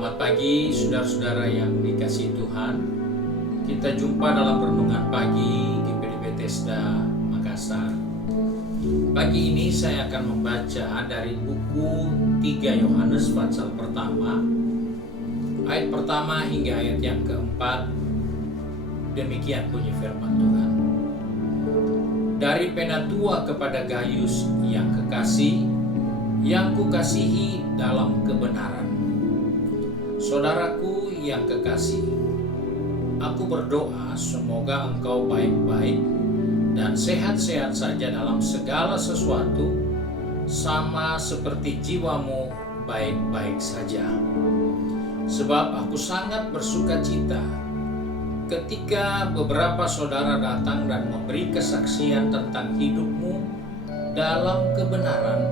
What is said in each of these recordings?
Selamat pagi saudara-saudara yang dikasihi Tuhan. Kita jumpa dalam renungan pagi GPD Bethesda Makassar. Pagi ini saya akan membaca dari buku 3 Yohanes pasal pertama, ayat pertama hingga ayat yang keempat. Demikian bunyi firman Tuhan. Dari Penatua kepada Gaius yang kekasih, yang kukasihi dalam kebenaran. Saudaraku yang kekasih, aku berdoa semoga engkau baik-baik dan sehat-sehat saja dalam segala sesuatu, sama seperti jiwamu baik-baik saja. Sebab aku sangat bersukacita ketika beberapa saudara datang dan memberi kesaksian tentang hidupmu dalam kebenaran,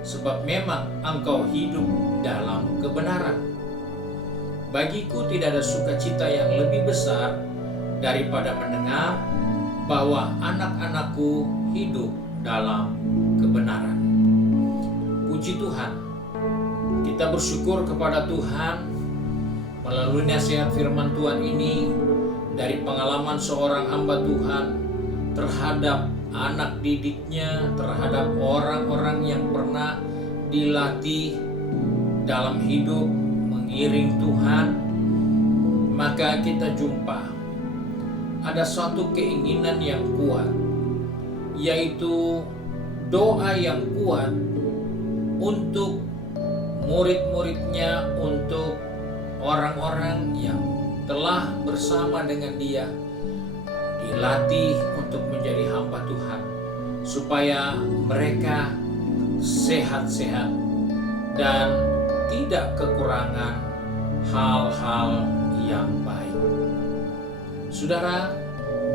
sebab memang engkau hidup dalam kebenaran. Bagiku tidak ada sukacita yang lebih besar daripada mendengar bahwa anak-anakku hidup dalam kebenaran. Puji Tuhan, kita bersyukur kepada Tuhan melalui nasihat firman Tuhan ini dari pengalaman seorang hamba Tuhan terhadap anak didiknya, terhadap orang-orang yang pernah dilatih dalam hidup mengiring Tuhan. Maka kita jumpa ada suatu keinginan yang kuat, yaitu doa yang kuat untuk murid-muridnya, untuk orang-orang yang telah bersama dengan dia dilatih untuk menjadi hamba Tuhan, supaya mereka sehat-sehat dan tidak kekurangan hal-hal yang baik. Saudara,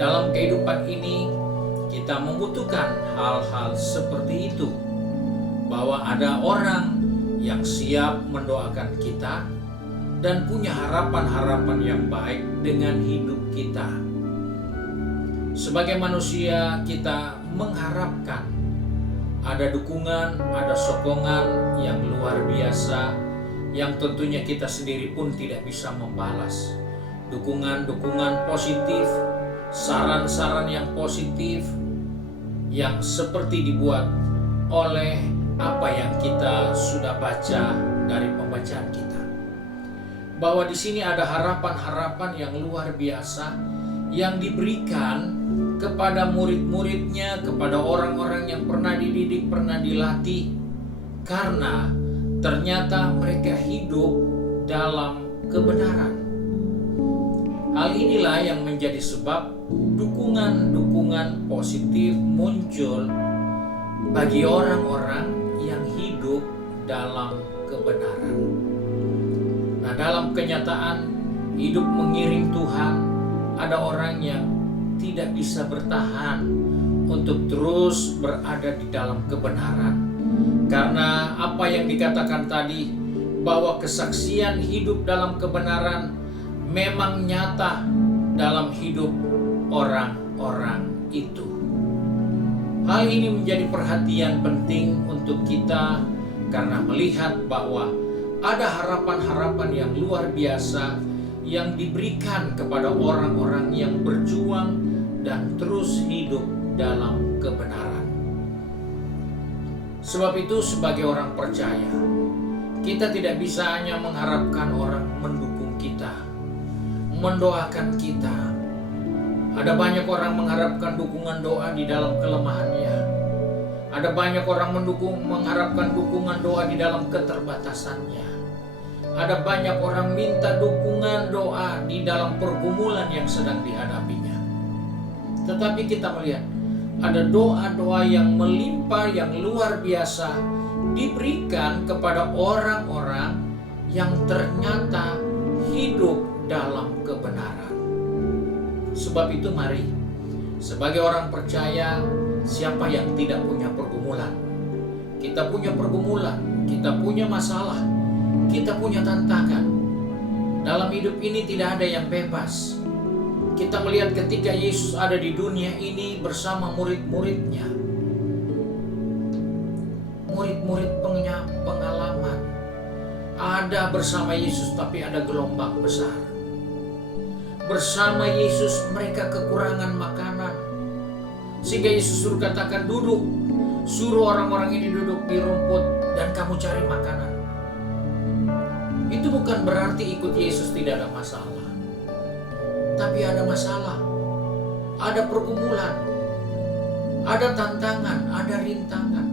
dalam kehidupan ini kita membutuhkan hal-hal seperti itu, bahwa ada orang yang siap mendoakan kita dan punya harapan-harapan yang baik dengan hidup kita. Sebagai manusia, kita mengharapkan ada dukungan, ada sokongan yang luar biasa, yang tentunya kita sendiri pun tidak bisa membalas. Dukungan-dukungan positif, saran-saran yang positif, yang seperti dibuat oleh apa yang kita sudah baca dari pembacaan kita. Bahwa di sini ada harapan-harapan yang luar biasa yang diberikan kepada murid-muridnya, kepada orang-orang yang pernah dididik, pernah dilatih, karena ternyata mereka hidup dalam kebenaran. Hal inilah yang menjadi sebab dukungan-dukungan positif muncul bagi orang-orang yang hidup dalam kebenaran. Nah, dalam kenyataan hidup mengiring Tuhan, ada orang yang tidak bisa bertahan untuk terus berada di dalam kebenaran. Karena apa yang dikatakan tadi, bahwa kesaksian hidup dalam kebenaran memang nyata dalam hidup orang-orang itu. Hal ini menjadi perhatian penting untuk kita, karena melihat bahwa ada harapan-harapan yang luar biasa yang diberikan kepada orang-orang yang berjuang dan terus hidup dalam kebenaran. Sebab itu, sebagai orang percaya, kita tidak bisa hanya mengharapkan orang mendukung kita, mendoakan kita. Ada banyak orang mengharapkan dukungan doa di dalam kelemahannya. Ada banyak orang mengharapkan dukungan doa di dalam keterbatasannya. Ada banyak orang minta dukungan doa di dalam pergumulan yang sedang dihadapinya. Tetapi kita melihat ada doa-doa yang melimpah, yang luar biasa diberikan kepada orang-orang yang ternyata hidup dalam kebenaran. Sebab itu mari, sebagai orang percaya, siapa yang tidak punya pergumulan? Kita punya pergumulan, kita punya masalah, kita punya tantangan. Dalam hidup ini tidak ada yang bebas. Kita melihat ketika Yesus ada di dunia ini bersama murid-muridnya. Murid-murid punya pengalaman. ada bersama Yesus tapi ada gelombang besar. Bersama Yesus mereka kekurangan makanan, sehingga Yesus suruh katakan duduk, suruh orang-orang ini duduk di rumput dan kamu cari makanan. Itu bukan berarti ikut Yesus tidak ada masalah, tapi ada masalah, ada pergumulan, ada tantangan, ada rintangan.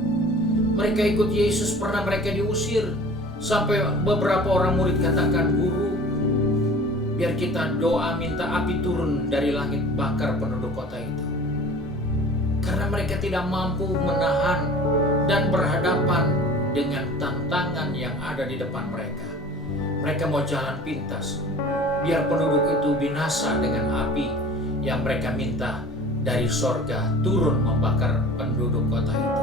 Mereka ikut Yesus, pernah mereka diusir, sampai beberapa orang murid katakan, "Guru, biar kita doa minta api turun dari langit bakar penduduk kota itu." Karena mereka tidak mampu menahan dan berhadapan dengan tantangan yang ada di depan mereka. Mereka mau jalan pintas, biar penduduk itu binasa dengan api yang mereka minta dari sorga turun membakar penduduk kota itu.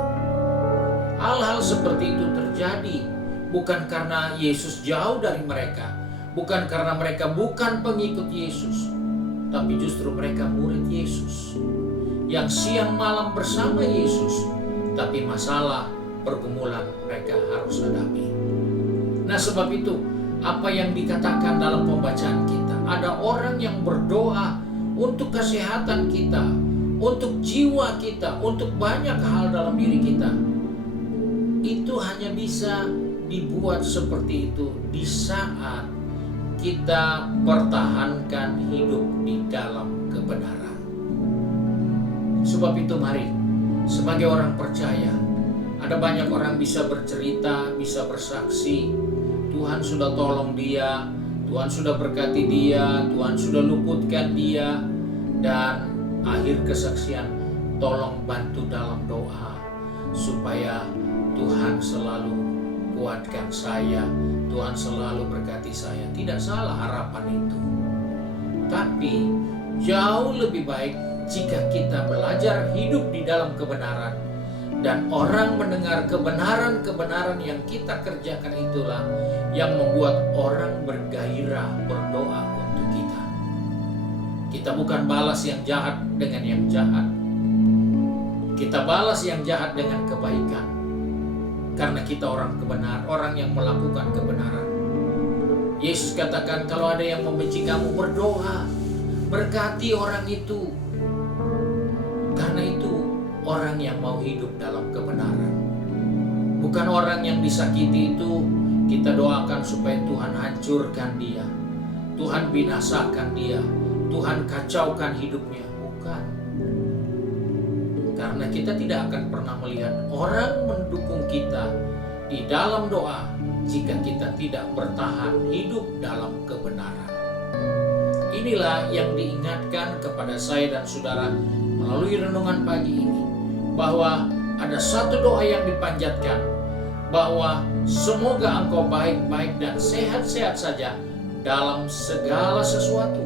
Hal-hal seperti itu terjadi bukan karena Yesus jauh dari mereka, bukan karena mereka bukan pengikut Yesus, tapi justru mereka murid Yesus yang siang malam bersama Yesus, tapi masalah pergumulan mereka harus hadapi. Nah, sebab itu apa yang dikatakan dalam pembacaan kita, ada orang yang berdoa untuk kesehatan kita, untuk jiwa kita, untuk banyak hal dalam diri kita. Itu hanya bisa dibuat seperti itu di saat kita pertahankan hidup di dalam kebenaran. Sebab itu mari, sebagai orang percaya, ada banyak orang bisa bercerita, bisa bersaksi, Tuhan sudah tolong dia, Tuhan sudah berkati dia, Tuhan sudah luputkan dia, dan akhir kesaksian, tolong bantu dalam doa supaya Tuhan selalu kuatkan saya, Tuhan selalu berkati saya. Tidak salah harapan itu, tapi jauh lebih baik jika kita belajar hidup di dalam kebenaran, dan orang mendengar kebenaran-kebenaran yang kita kerjakan itulah yang membuat orang bergairah berdoa untuk kita. Kita bukan balas yang jahat dengan yang jahat, kita balas yang jahat dengan kebaikan, karena kita orang kebenaran, orang yang melakukan kebenaran. Yesus katakan, kalau ada yang membenci kamu, berdoa, berkati orang itu, karena itu orang yang mau hidup dalam kebenaran. Bukan orang yang disakiti itu kita doakan supaya Tuhan hancurkan dia, Tuhan binasakan dia, Tuhan kacaukan hidupnya. Bukan. Karena kita tidak akan pernah melihat orang mendukung kita di dalam doa jika kita tidak bertahan hidup dalam kebenaran. Inilah yang diingatkan kepada saya dan saudara melalui renungan pagi ini, bahwa ada satu doa yang dipanjatkan, bahwa semoga engkau baik-baik dan sehat-sehat saja dalam segala sesuatu,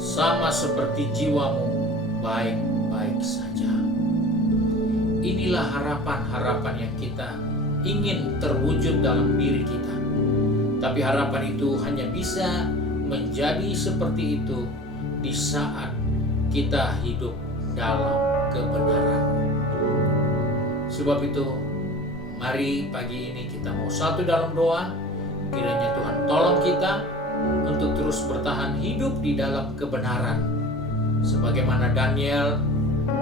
sama seperti jiwamu baik-baik saja. Inilah harapan-harapan yang kita ingin terwujud dalam diri kita. Tapi harapan itu hanya bisa menjadi seperti itu di saat kita hidup dalam kebenaran. Sebab itu, mari pagi ini kita mau satu dalam doa. Kiranya Tuhan tolong kita untuk terus bertahan hidup di dalam kebenaran, sebagaimana Daniel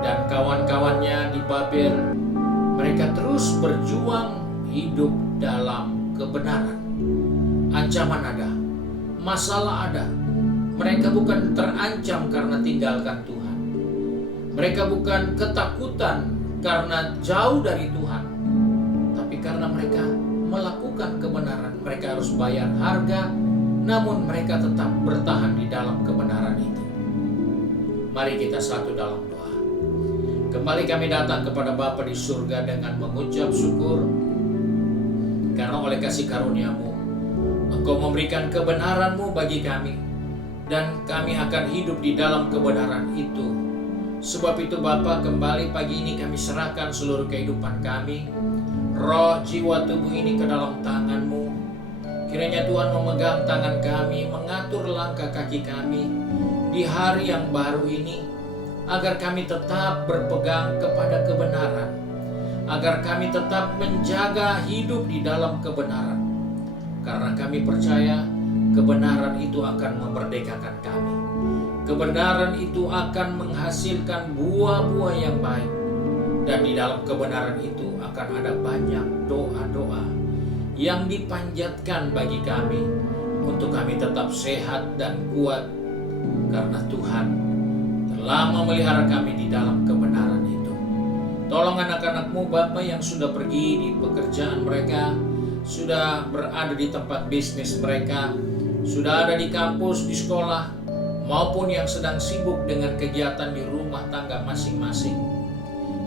dan kawan-kawannya di Babel, mereka terus berjuang hidup dalam kebenaran. Ancaman ada, masalah ada. Mereka bukan terancam karena tinggalkan Tuhan. Mereka bukan ketakutan karena jauh dari Tuhan, tapi karena mereka melakukan kebenaran. Mereka harus bayar harga, namun mereka tetap bertahan di dalam kebenaran itu. Mari kita satu dalam doa. Kembali kami datang kepada Bapa di surga dengan mengucap syukur, karena oleh kasih karunia-Mu, Engkau memberikan kebenaran-Mu bagi kami, dan kami akan hidup di dalam kebenaran itu. Sebab itu Bapa, kembali pagi ini kami serahkan seluruh kehidupan kami, roh, jiwa, tubuh ini ke dalam tangan-Mu. Kiranya Tuhan memegang tangan kami, mengatur langkah kaki kami di hari yang baru ini, agar kami tetap berpegang kepada kebenaran, agar kami tetap menjaga hidup di dalam kebenaran. karena kami percaya kebenaran itu akan memerdekakan kami. Kebenaran itu akan menghasilkan buah-buah yang baik. Dan di dalam kebenaran itu akan ada banyak doa-doa yang dipanjatkan bagi kami untuk kami tetap sehat dan kuat, karena Tuhan telah memelihara kami di dalam kebenaran itu. Tolong anak-anakmu Bapa yang sudah pergi di pekerjaan mereka, sudah berada di tempat bisnis mereka, sudah ada di kampus, di sekolah, maupun yang sedang sibuk dengan kegiatan di rumah tangga masing-masing.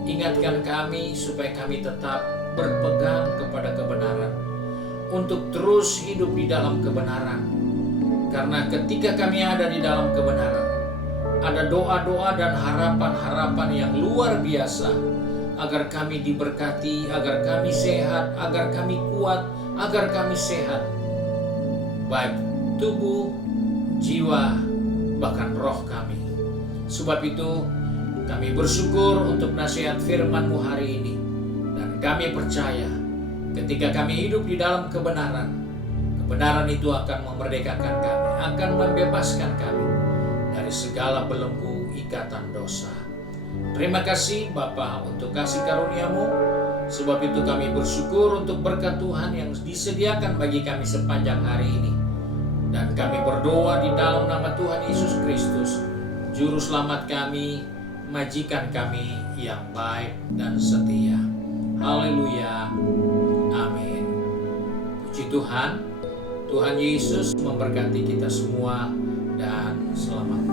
Ingatkan kami supaya kami tetap berpegang kepada kebenaran, untuk terus hidup di dalam kebenaran. Karena ketika kami ada di dalam kebenaran, ada doa-doa dan harapan-harapan yang luar biasa, agar kami diberkati, agar kami sehat, agar kami kuat, agar kami sehat, baik tubuh, jiwa, bahkan roh kami. Sebab itu kami bersyukur untuk nasihat firman-Mu hari ini, dan kami percaya ketika kami hidup di dalam kebenaran, kebenaran itu akan memerdekakan kami, akan membebaskan kami dari segala belenggu ikatan dosa. Terima kasih Bapa untuk kasih karunia-Mu. Sebab itu kami bersyukur untuk berkat Tuhan yang disediakan bagi kami sepanjang hari ini. Dan kami berdoa di dalam nama Tuhan Yesus Kristus, Juru Selamat kami, majikan kami yang baik dan setia. Haleluya. Amin. Puji Tuhan. Tuhan Yesus memberkati kita semua dan selamat